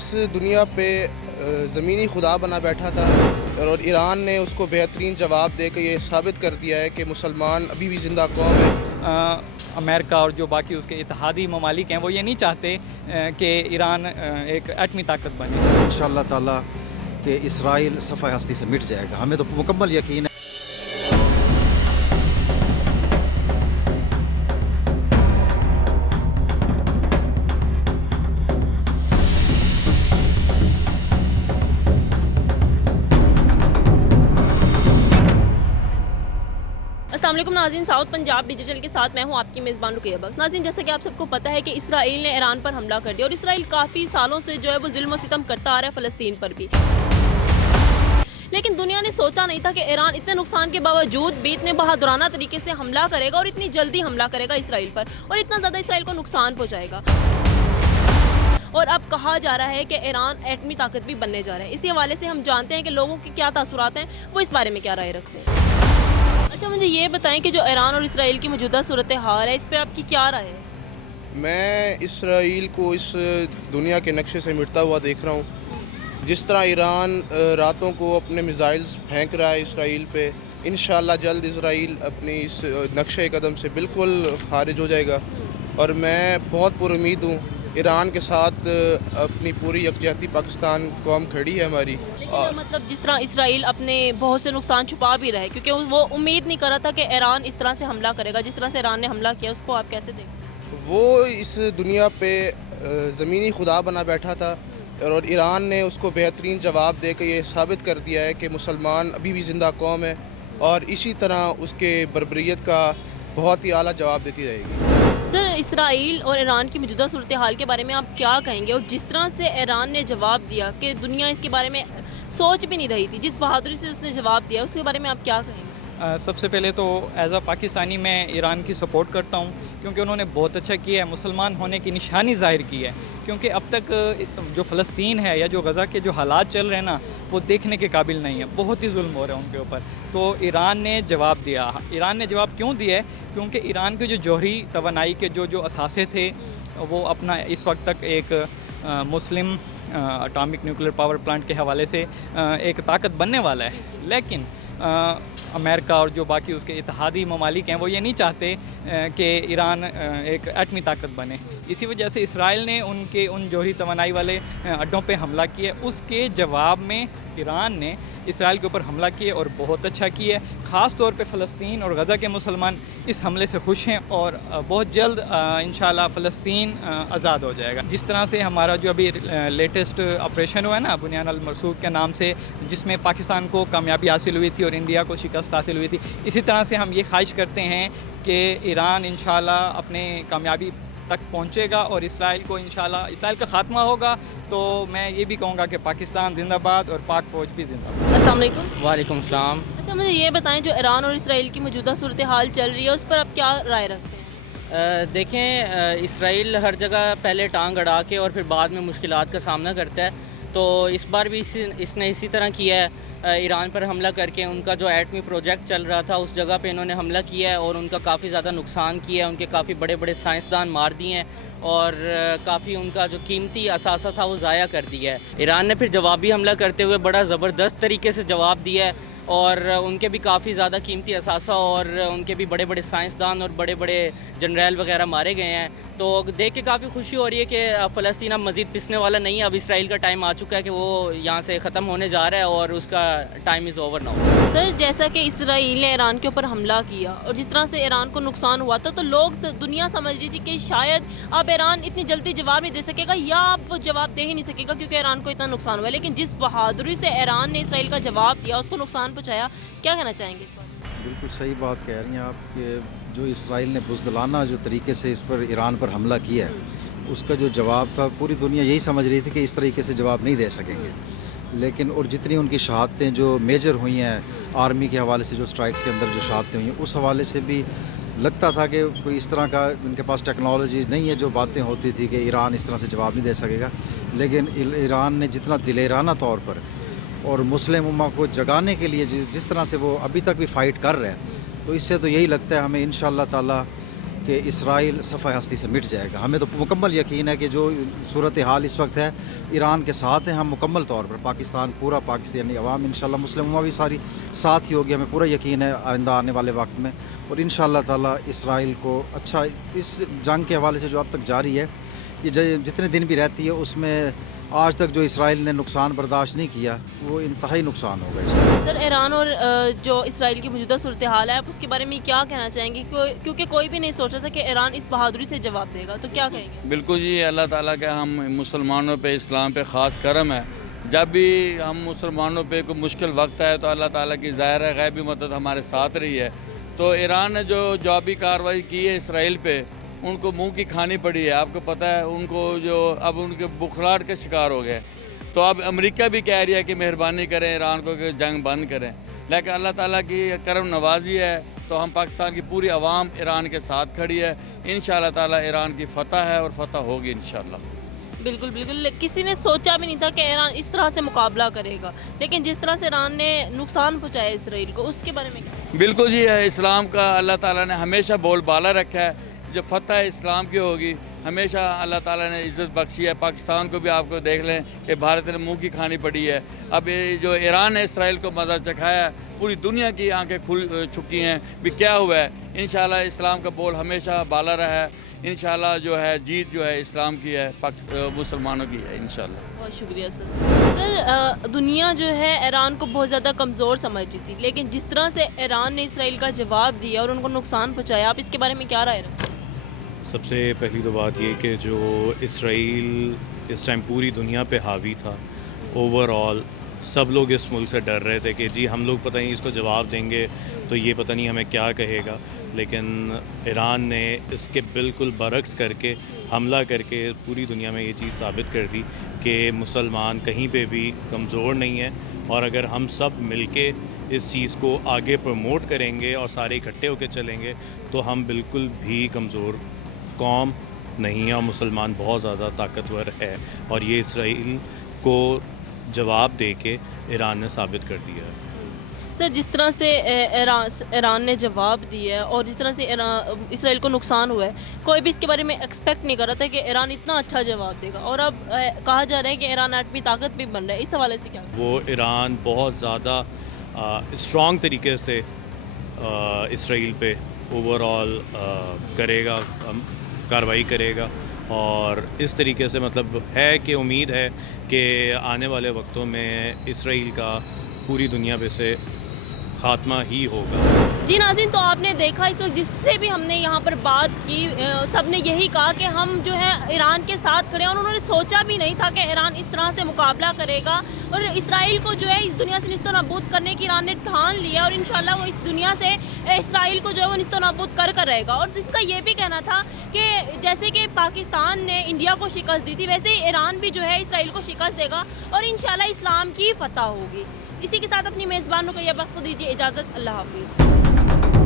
اس دنیا پہ زمینی خدا بنا بیٹھا تھا اور ایران نے اس کو بہترین جواب دے کے یہ ثابت کر دیا ہے کہ مسلمان ابھی بھی زندہ قوم ہے۔ امریکہ اور جو باقی اس کے اتحادی ممالک ہیں وہ یہ نہیں چاہتے کہ ایران ایک ایٹمی طاقت بنے۔ انشاءاللہ تعالیٰ کہ اسرائیل صفحہ ہستی سے مٹ جائے گا، ہمیں تو مکمل یقین ہے۔ السلام علیکم ناظرین، ساؤتھ پنجاب ڈیجیٹل کے ساتھ میں ہوں آپ کی میزبان رقیہ بخش۔ ناظرین، جیسا کہ آپ سب کو پتہ ہے کہ اسرائیل نے ایران پر حملہ کر دیا اور اسرائیل کافی سالوں سے جو ہے وہ ظلم و ستم کرتا آ رہا ہے فلسطین پر بھی، لیکن دنیا نے سوچا نہیں تھا کہ ایران اتنے نقصان کے باوجود بھی اتنے بہادرانہ طریقے سے حملہ کرے گا اور اتنی جلدی حملہ کرے گا اسرائیل پر اور اتنا زیادہ اسرائیل کو نقصان پہنچائے گا۔ اور اب کہا جا رہا ہے کہ ایران ایٹمی طاقت بھی بننے جا رہا ہے۔ اسی حوالے سے ہم جانتے ہیں کہ لوگوں کے کیا تاثرات ہیں، وہ اس بارے میں کیا رائے رکھتے ہیں۔ اچھا، مجھے یہ بتائیں کہ جو ایران اور اسرائیل کی موجودہ صورتحال ہے، اس پہ آپ کی کیا رائے ہے؟ میں اسرائیل کو اس دنیا کے نقشے سے مٹتا ہوا دیکھ رہا ہوں۔ جس طرح ایران راتوں کو اپنے میزائلز پھینک رہا ہے اسرائیل پہ، انشاءاللہ جلد اسرائیل اپنی اس نقشہ قدم سے بالکل خارج ہو جائے گا، اور میں بہت پر امید ہوں۔ ایران کے ساتھ اپنی پوری یکجہتی پاکستان قوم کھڑی ہے ہماری۔ لیکن مطلب جس طرح اسرائیل اپنے بہت سے نقصان چھپا بھی رہا ہے، کیونکہ وہ امید نہیں کر رہا تھا کہ ایران اس طرح سے حملہ کرے گا، جس طرح سے ایران نے حملہ کیا، اس کو آپ کیسے دیکھتے ہیں؟ وہ اس دنیا پہ زمینی خدا بنا بیٹھا تھا اور ایران نے اس کو بہترین جواب دے کے یہ ثابت کر دیا ہے کہ مسلمان ابھی بھی زندہ قوم ہے، اور اسی طرح اس کے بربریت کا بہت ہی اعلیٰ جواب دیتی رہے گی۔ سر، اسرائیل اور ایران کی موجودہ صورتحال کے بارے میں آپ کیا کہیں گے؟ اور جس طرح سے ایران نے جواب دیا کہ دنیا اس کے بارے میں سوچ بھی نہیں رہی تھی، جس بہادری سے اس نے جواب دیا، اس کے بارے میں آپ کیا کہیں گے؟ سب سے پہلے تو ایز اے پاکستانی میں ایران کی سپورٹ کرتا ہوں، کیونکہ انہوں نے بہت اچھا کیا ہے، مسلمان ہونے کی نشانی ظاہر کی ہے، کیونکہ اب تک جو فلسطین ہے یا جو غزہ کے جو حالات چل رہے ہیں نا، وہ دیکھنے کے قابل نہیں ہے، بہت ہی ظلم ہو رہا ہے ان کے اوپر۔ تو ایران نے جواب دیا۔ ایران نے جواب کیوں دیا ہے؟ کیونکہ ایران کے جو جوہری توانائی کے جو اثاثے تھے، وہ اپنا اس وقت تک ایک مسلم اٹامک نیوکلیر پاور پلانٹ کے حوالے سے ایک طاقت بننے والا ہے، لیکن امریکہ اور جو باقی اس کے اتحادی ممالک ہیں وہ یہ نہیں چاہتے کہ ایران ایک ایٹمی طاقت بنے۔ اسی وجہ سے اسرائیل نے ان جوہری توانائی والے اڈوں پہ حملہ کیا۔ اس کے جواب میں ایران نے اسرائیل کے اوپر حملہ کیا اور بہت اچھا کیا ہے۔ خاص طور پہ فلسطین اور غزہ کے مسلمان اس حملے سے خوش ہیں، اور بہت جلد انشاءاللہ فلسطین آزاد ہو جائے گا۔ جس طرح سے ہمارا جو ابھی لیٹسٹ آپریشن ہوا ہے نا بنیان المرصود کے نام سے، جس میں پاکستان کو کامیابی حاصل ہوئی تھی اور انڈیا کو شکست حاصل ہوئی تھی، اسی طرح سے ہم یہ خواہش کرتے ہیں کہ ایران انشاءاللہ اپنے کامیابی تک پہنچے گا اور اسرائیل کو انشاءاللہ اسرائیل کا خاتمہ ہوگا۔ تو میں یہ بھی کہوں گا کہ پاکستان زندہ باد اور پاک فوج بھی زندہ باد۔ السلام علیکم۔ وعلیکم السلام۔ اچھا، مجھے یہ بتائیں جو ایران اور اسرائیل کی موجودہ صورتحال چل رہی ہے، اس پر آپ کیا رائے رکھتے ہیں؟ دیکھیں، اسرائیل ہر جگہ پہلے ٹانگ اڑا کے اور پھر بعد میں مشکلات کا سامنا کرتا ہے، تو اس بار بھی اس نے اسی طرح کیا ہے۔ ایران پر حملہ کر کے ان کا جو ایٹمی پروجیکٹ چل رہا تھا اس جگہ پہ انہوں نے حملہ کیا ہے اور ان کا کافی زیادہ نقصان کیا ہے، ان کے کافی بڑے بڑے سائنسدان مار دیے ہیں اور کافی ان کا جو قیمتی اثاثہ تھا وہ ضائع کر دیا ہے۔ ایران نے پھر جوابی حملہ کرتے ہوئے بڑا زبردست طریقے سے جواب دیا ہے، اور ان کے بھی کافی زیادہ قیمتی اثاثہ اور ان کے بھی بڑے بڑے سائنسدان اور بڑے بڑے جنرل وغیرہ مارے گئے ہیں۔ تو دیکھ کے کافی خوشی ہو رہی ہے کہ فلسطین اب مزید پسنے والا نہیں ہے، اب اسرائیل کا ٹائم آ چکا ہے کہ وہ یہاں سے ختم ہونے جا رہا ہے اور اس کا ٹائم از اوور ناؤ۔ سر، جیسا کہ اسرائیل نے ایران کے اوپر حملہ کیا اور جس طرح سے ایران کو نقصان ہوا تھا، تو لوگ دنیا سمجھ رہی تھی کہ شاید اب ایران اتنی جلدی جواب نہیں دے سکے گا، یا اب وہ جواب دے ہی نہیں سکے گا کیونکہ ایران کو اتنا نقصان ہوا ہے، لیکن جس بہادری سے ایران نے اسرائیل کا جواب دیا، اس کو نقصان پہنچایا، کیا کہنا چاہیں گے اس بارے میں؟ بالکل صحیح بات کہہ رہی ہیں آپ کہ جو اسرائیل نے بزدلانہ جو طریقے سے اس پر ایران پر حملہ کیا ہے، اس کا جو جواب تھا پوری دنیا یہی سمجھ رہی تھی کہ اس طریقے سے جواب نہیں دے سکیں گے، لیکن اور جتنی ان کی شہادتیں جو میجر ہوئی ہیں آرمی کے حوالے سے، جو اسٹرائکس کے اندر جو شہادتیں ہوئی ہیں، اس حوالے سے بھی لگتا تھا کہ کوئی اس طرح کا ان کے پاس ٹیکنالوجی نہیں ہے، جو باتیں ہوتی تھی کہ ایران اس طرح سے جواب نہیں دے سکے گا، لیکن ایران نے جتنا دلیرانہ طور پر اور مسلم امہ کو جگانے کے لیے جس طرح سے وہ ابھی تک بھی فائٹ کر رہے ہیں، تو اس سے تو یہی لگتا ہے ہمیں انشاءاللہ تعالیٰ کہ اسرائیل صفحہ ہستی سے مٹ جائے گا. ہمیں تو مکمل یقین ہے کہ جو صورتحال اس وقت ہے ایران کے ساتھ ہیں ہم مکمل طور پر. پاکستان پورا پاکستانی عوام انشاءاللہ مسلم امہ بھی ساری ساتھ ہی ہوگی. ہمیں پورا یقین ہے آئندہ آنے والے وقت میں. اور انشاءاللہ تعالیٰ اسرائیل کو اچھا اس جنگ کے حوالے سے جو اب تک جاری ہے یہ جتنے دن بھی رہتی ہے اس میں آج تک جو اسرائیل نے نقصان برداشت نہیں کیا وہ انتہائی نقصان ہوگا اس میں. سر ایران اور جو اسرائیل کی موجودہ صورتحال ہے آپ اس کے بارے میں کیا کہنا چاہیں گے؟ کیونکہ کوئی بھی نہیں سوچا تھا کہ ایران اس بہادری سے جواب دے گا، تو کیا کہیں گے؟ بالکل جی، اللہ تعالیٰ کا ہم مسلمانوں پہ اسلام پہ خاص کرم ہے. جب بھی ہم مسلمانوں پہ کوئی مشکل وقت ہے تو اللہ تعالیٰ کی ظاہر ہے غیبی مدد ہمارے ساتھ رہی ہے. تو ایران نے جو جوابی کارروائی کی ہے اسرائیل پہ ان کو منہ کی کھانی پڑی ہے. آپ کو پتہ ہے ان کو جو اب ان کے بخلاہٹ کے شکار ہو گئے. تو اب امریکہ بھی کہہ رہی ہے کہ مہربانی کریں ایران کو کہ جنگ بند کریں. لیکن اللہ تعالیٰ کی کرم نوازی ہے تو ہم پاکستان کی پوری عوام ایران کے ساتھ کھڑی ہے. انشاءاللہ تعالیٰ ایران کی فتح ہے اور فتح ہوگی انشاءاللہ. بالکل بالکل، کسی نے سوچا بھی نہیں تھا کہ ایران اس طرح سے مقابلہ کرے گا، لیکن جس طرح سے ایران نے نقصان پہنچایا اسرائیل کو اس کے بارے میں کیا؟ بالکل جی، اسلام کا اللہ تعالیٰ نے ہمیشہ بول بالا رکھا ہے. جو فتح اسلام کی ہوگی ہمیشہ اللہ تعالیٰ نے عزت بخشی ہے. پاکستان کو بھی آپ کو دیکھ لیں کہ بھارت نے منہ کی کھانی پڑی ہے. اب یہ جو ایران نے اسرائیل کو مزہ چکھایا ہے پوری دنیا کی آنکھیں کھل چکی ہیں بھی کیا ہوا ہے. انشاءاللہ اسلام کا بول ہمیشہ بالا رہا ہے. انشاءاللہ جو ہے جیت جو ہے اسلام کی ہے، مسلمانوں کی ہے انشاءاللہ. بہت شکریہ سر. سر دنیا جو ہے ایران کو بہت زیادہ کمزور سمجھ رہی تھی، لیکن جس طرح سے ایران نے اسرائیل کا جواب دیا اور ان کو نقصان پہنچایا، آپ اس کے بارے میں کیا رائے رکھتے ہیں؟ سب سے پہلی تو بات یہ کہ جو اسرائیل اس ٹائم پوری دنیا پہ حاوی تھا، اوور آل سب لوگ اس ملک سے ڈر رہے تھے کہ جی ہم لوگ پتہ نہیں اس کو جواب دیں گے تو یہ پتہ نہیں ہمیں کیا کہے گا. لیکن ایران نے اس کے بالکل برعکس کر کے حملہ کر کے پوری دنیا میں یہ چیز ثابت کر دی کہ مسلمان کہیں پہ بھی کمزور نہیں ہیں. اور اگر ہم سب مل کے اس چیز کو آگے پروموٹ کریں گے اور سارے اکٹھے ہو کے چلیں گے تو ہم بالکل بھی کمزور قوم نہیں ہے اور مسلمان بہت زیادہ طاقتور ہے. اور یہ اسرائیل کو جواب دے کے ایران نے ثابت کر دیا ہے. سر جس طرح سے ایران نے جواب دیا ہے اور جس طرح سے اسرائیل کو نقصان ہوا ہے، کوئی بھی اس کے بارے میں ایکسپیکٹ نہیں کر رہا تھا کہ ایران اتنا اچھا جواب دے گا. اور اب کہا جا رہا ہے کہ ایران ایٹمی طاقت بھی بن رہا ہے. اس حوالے سے کیا؟ وہ ایران بہت زیادہ اسٹرانگ طریقے سے اسرائیل پہ اوور آل کرے گا، کارروائی کرے گا. اور اس طریقے سے مطلب ہے کہ امید ہے کہ آنے والے وقتوں میں اسرائیل کا پوری دنیا پہ سے خاتمہ ہی ہوگا. جی ناظرین، تو آپ نے دیکھا اس وقت جس سے بھی ہم نے یہاں پر بات کی سب نے یہی کہا کہ ہم جو ہے ایران کے ساتھ کھڑے ہیں. اور انہوں نے سوچا بھی نہیں تھا کہ ایران اس طرح سے مقابلہ کرے گا. اور اسرائیل کو جو ہے اس دنیا سے نیست و نابود کرنے کی ایران نے ٹھان لیا اور انشاءاللہ وہ اس دنیا سے اسرائیل کو جو ہے وہ نیست و نابود کر رہے گا. اور اس کا یہ بھی کہنا تھا کہ جیسے کہ پاکستان نے انڈیا کو شکست دی تھی ویسے ہی ایران بھی جو ہے اسرائیل کو شکست دے گا اور انشاءاللہ اسلام کی فتح ہوگی. اسی کے ساتھ اپنی میزبانوں کو یہ وقت دیجیے اجازت. اللہ حافظ.